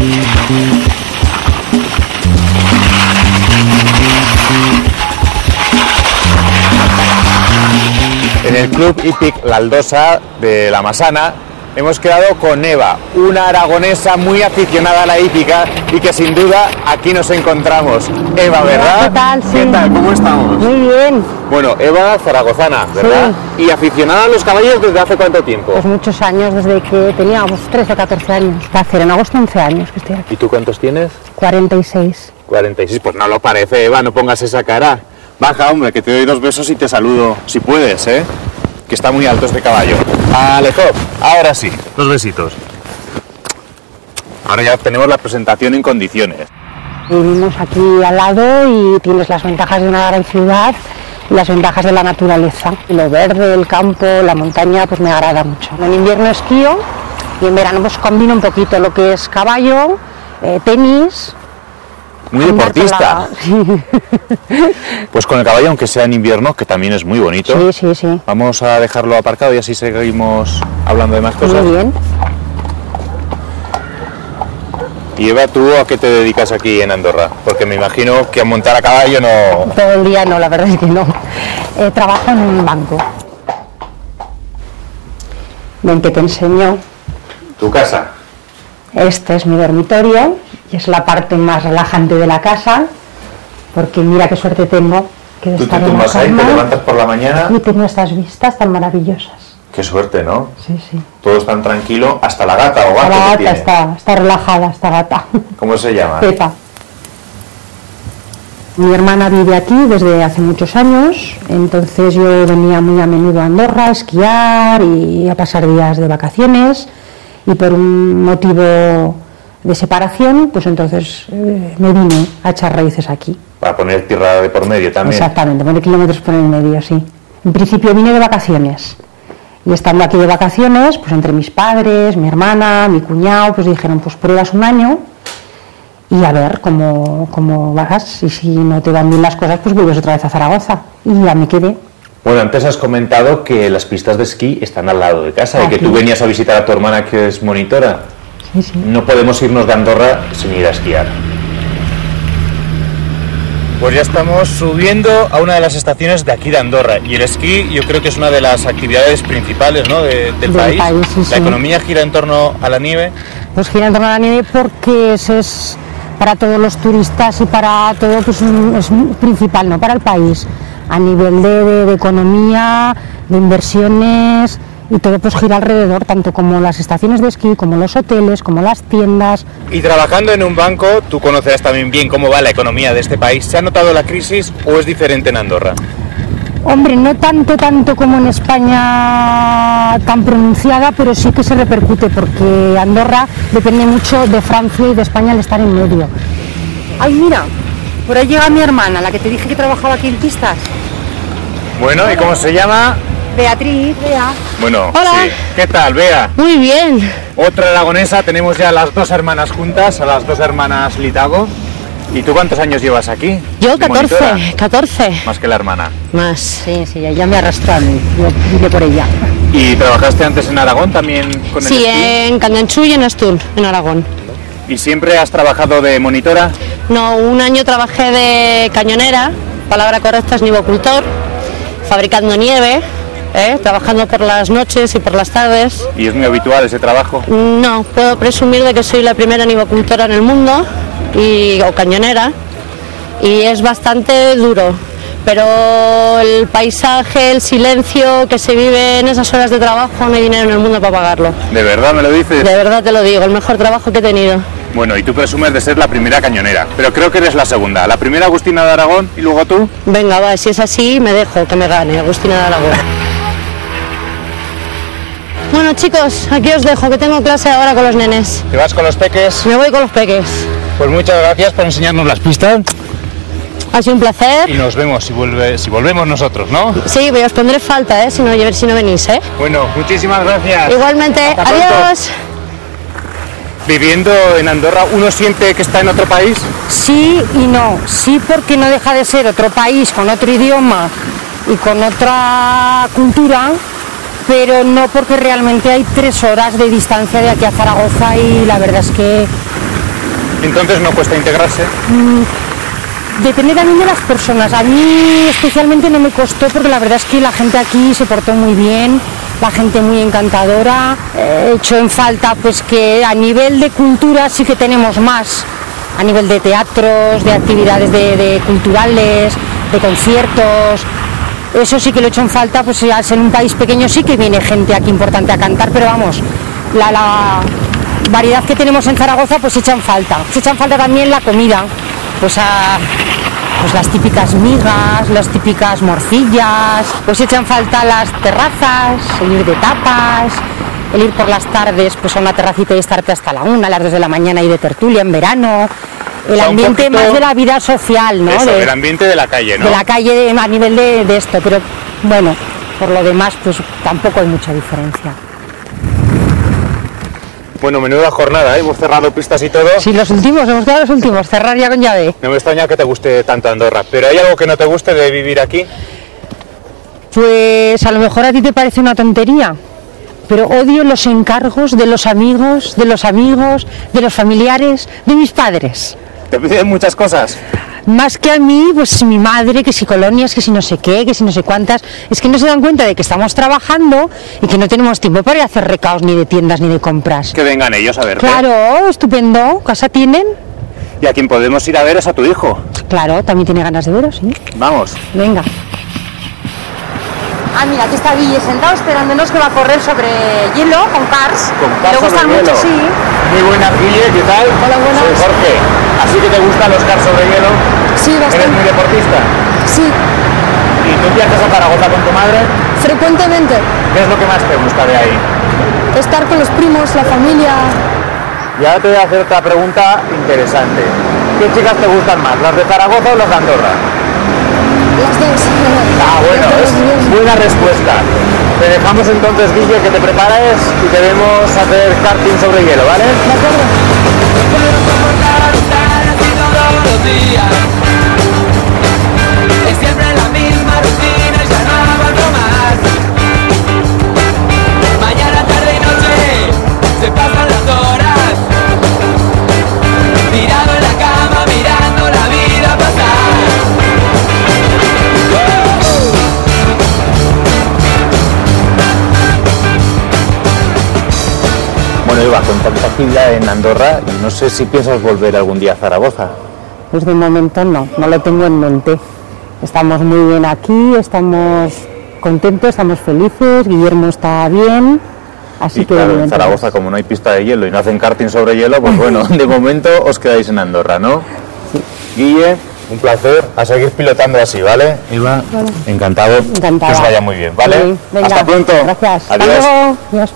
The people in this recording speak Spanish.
En el Club Hípic La Aldosa de La Masana hemos quedado con Eva, una aragonesa muy aficionada a la hípica y que sin duda aquí nos encontramos. Eva, ¿verdad? ¿Qué tal? Sí. ¿Qué tal? ¿Cómo estamos? Muy bien. Bueno, Eva zaragozana, ¿verdad? Sí. ¿Y aficionada a los caballos desde hace cuánto tiempo? Pues muchos años, desde que teníamos 13 o 14 años. Va a hacer en agosto 11 años que estoy aquí. ¿Y tú cuántos tienes? 46. 46, pues no lo parece, Eva, no pongas esa cara. Baja, hombre, que te doy 2 besos y te saludo, si puedes, ¿eh? Que está muy alto este caballo. Alejop, ahora sí, 2 besitos. Ahora ya tenemos la presentación en condiciones. Vivimos aquí al lado y tienes las ventajas de una gran ciudad y las ventajas de la naturaleza. Lo verde, el campo, la montaña, pues me agrada mucho. En invierno esquío y en verano pues combino un poquito lo que es caballo, tenis. Muy deportista. Pues con el caballo, aunque sea en invierno, que también es muy bonito. Sí, sí, sí. Vamos a dejarlo aparcado y así seguimos hablando de más cosas. Muy bien. Y Eva, ¿tú a qué te dedicas aquí en Andorra? Porque me imagino que a montar a caballo no... Todo el día no, la verdad es que no. Trabajo en un banco. Ven que te enseño. ¿Tu casa? Este es mi dormitorio y es la parte más relajante de la casa, porque mira qué suerte tengo que de ¿Tú te estar en la tumbas ahí, te cama levantas por la mañana? y tengo estas vistas tan maravillosas. Qué suerte, ¿no? Sí, sí. Todo es tan tranquilo, hasta la gata o gato La que gata tiene. está relajada, esta gata. ¿Cómo se llama? Pepa. Mi hermana vive aquí desde hace muchos años, entonces yo venía muy a menudo a Andorra a esquiar y a pasar días de vacaciones, y por un motivo de separación, pues entonces me vine a echar raíces aquí. Para poner tierra de por medio también. Exactamente, poner kilómetros por el medio, sí. En principio vine de vacaciones, y estando aquí de vacaciones, pues entre mis padres, mi hermana, mi cuñado, pues dijeron, pues pruebas un año y a ver cómo vas, y si no te van bien las cosas, pues vuelves otra vez a Zaragoza. Y ya me quedé. Bueno, antes has comentado que las pistas de esquí están al lado de casa y que tú venías a visitar a tu hermana, que es monitora. Sí, sí. No podemos irnos de Andorra sin ir a esquiar. Pues ya estamos subiendo a una de las estaciones de aquí de Andorra, y el esquí yo creo que es una de las actividades principales, ¿no? del país. Sí, la economía gira en torno a la nieve. Pues gira en torno a la nieve porque es para todos los turistas y para todo, pues es principal, ¿no? Para el país, a nivel de economía, de inversiones, y todo pues gira alrededor, tanto como las estaciones de esquí, como los hoteles, como las tiendas. Y trabajando en un banco, tú conocerás también bien cómo va la economía de este país. ¿Se ha notado la crisis o es diferente en Andorra? Hombre, no tanto como en España tan pronunciada, pero sí que se repercute, porque Andorra depende mucho de Francia y de España al estar en medio. Ay, mira, por ahí llega mi hermana, la que te dije que trabajaba aquí en pistas. Bueno, ¿y cómo se llama? Beatriz, Bea. Bueno, hola. Sí. ¿Qué tal, Bea? Muy bien. Otra aragonesa, tenemos ya las 2 hermanas juntas, a las 2 hermanas Litago. ¿Y tú cuántos años llevas aquí? Yo 14. Más que la hermana. Más, sí, ya me arrastró a mí, yo vine por ella. ¿Y trabajaste antes en Aragón también con el esquí? Sí, en Candanchú y en Astur, en Aragón. ¿Y siempre has trabajado de monitora? No, un año trabajé de cañonera, palabra correcta es nivocultor, fabricando nieve, trabajando por las noches y por las tardes. ¿Y es muy habitual ese trabajo? No, puedo presumir de que soy la primera nivocultora en el mundo, o cañonera, y es bastante duro, pero el paisaje, el silencio que se vive en esas horas de trabajo, no hay dinero en el mundo para pagarlo. ¿De verdad me lo dices? De verdad te lo digo, el mejor trabajo que he tenido. Bueno, y tú presumes de ser la primera cañonera, pero creo que eres la segunda. La primera Agustina de Aragón y luego tú. Venga, va, si es así, me dejo que me gane Agustina de Aragón. Bueno, chicos, aquí os dejo, que tengo clase ahora con los nenes. ¿Te vas con los peques? Me voy con los peques. Pues muchas gracias por enseñarnos las pistas. Ha sido un placer. Y nos vemos si volvemos nosotros, ¿no? Sí, os pondré falta, si no venís, Bueno, muchísimas gracias. Igualmente, Hasta adiós. Pronto. ¿Viviendo en Andorra uno siente que está en otro país? Sí y no. Sí, porque no deja de ser otro país con otro idioma y con otra cultura, pero no porque realmente hay 3 horas de distancia de aquí a Zaragoza, y la verdad es que Entonces no cuesta integrarse. Depende también de las personas. A mí especialmente no me costó porque la verdad es que la gente aquí se portó muy bien, la gente muy encantadora. He hecho en falta pues que a nivel de cultura sí que tenemos más, a nivel de teatros, de actividades de culturales, de conciertos. Eso sí que lo he hecho en falta, pues al ser un país pequeño sí que viene gente aquí importante a cantar, pero vamos, la variedad que tenemos en Zaragoza pues se echa en falta. Se echa en falta también la comida. Pues las típicas migas, las típicas morcillas, pues echan falta las terrazas, el ir de tapas, el ir por las tardes pues a una terracita y estarte hasta la 1, a las 2 de la mañana y de tertulia en verano, el ambiente más de la vida social, ¿no? Eso, el ambiente de la calle, ¿no? De la calle a nivel de esto, pero bueno, por lo demás pues tampoco hay mucha diferencia. Bueno, menuda jornada, ¿eh? Hemos cerrado pistas y todo. Sí, hemos quedado los últimos, cerrar ya con llave. No me extraña que te guste tanto Andorra, pero ¿hay algo que no te guste de vivir aquí? Pues a lo mejor a ti te parece una tontería, pero odio los encargos de los amigos, de los familiares, de mis padres. ¿Te piden muchas cosas? Más que a mí, pues mi madre, que si colonias, que si no sé qué, que si no sé cuántas. Es que no se dan cuenta de que estamos trabajando y que no tenemos tiempo para ir a hacer recados ni de tiendas ni de compras. Que vengan ellos a verte. Claro, estupendo. ¿Casa tienen? Y a quien podemos ir a ver es a tu hijo. Claro, también tiene ganas de veros, ¿sí? Vamos. Venga. Ah, mira, aquí está Guille sentado esperándonos que va a correr sobre hielo con cars. Con cars le gustan sobre mucho, hielo. sí. Muy buenas, Guille, ¿qué tal? Hola, buenas. Soy Jorge. ¿Así que te gustan los cars sobre hielo? Sí, bastante. ¿Eres muy deportista? Sí, ¿Y tú viajas a Zaragoza con tu madre? frecuentemente. ¿Qué es lo que más te gusta de ahí? Estar con los primos, la familia. Y ahora te voy a hacer otra pregunta interesante. ¿Qué chicas te gustan más, las de Zaragoza o las de Andorra? Las dos. Ah, bueno, es buena respuesta. Te dejamos entonces, Guille, que te prepares y te vemos hacer karting sobre hielo, ¿vale? De acuerdo. Es siempre la misma rutina y ya no aguanto más. Mañana, tarde y noche se pasan las horas, tirado en la cama mirando la vida pasar. Bueno, Eva, con tanta actividad en Andorra, no sé si piensas volver algún día a Zaragoza. Pues de momento no lo tengo en mente. Estamos muy bien aquí, estamos contentos, estamos felices, Guillermo está bien, así Y que... claro, de en momento Zaragoza, no. como no hay pista de hielo y no hacen karting sobre hielo, pues bueno, de momento os quedáis en Andorra, ¿no? Sí. Guille, un placer, a seguir pilotando así, ¿vale? Eva, Vale. encantado, Encantada. que os vaya muy bien, ¿vale? Sí, venga, Hasta pronto. Gracias. Adiós. Hasta luego. Adiós.